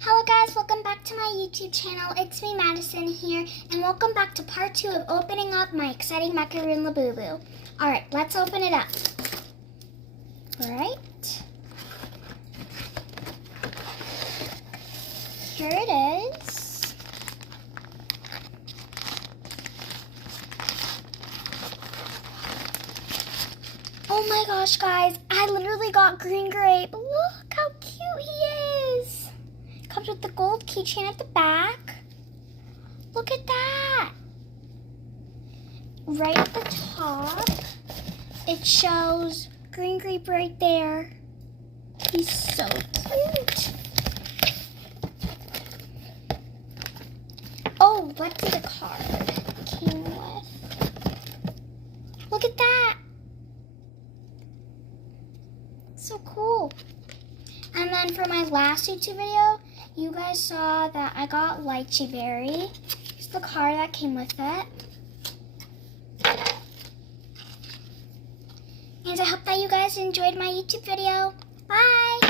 Hello guys, welcome back to my YouTube channel. It's me, Madison here, and welcome back to part 2 of opening up my exciting macaroon Labubu. Alright, let's open it up. Alright. Here it is. Oh my gosh, guys, I literally got green grape. Look how cute he is. Comes with the gold keychain at the back. Look at that. Right at the top, it shows green grape right there. He's so cute. Oh, let's see the card it came with. Look at that. So cool. And then for my last YouTube video, you guys saw that I got lychee berry. It's the card that came with it. And I hope that you guys enjoyed my YouTube video. Bye!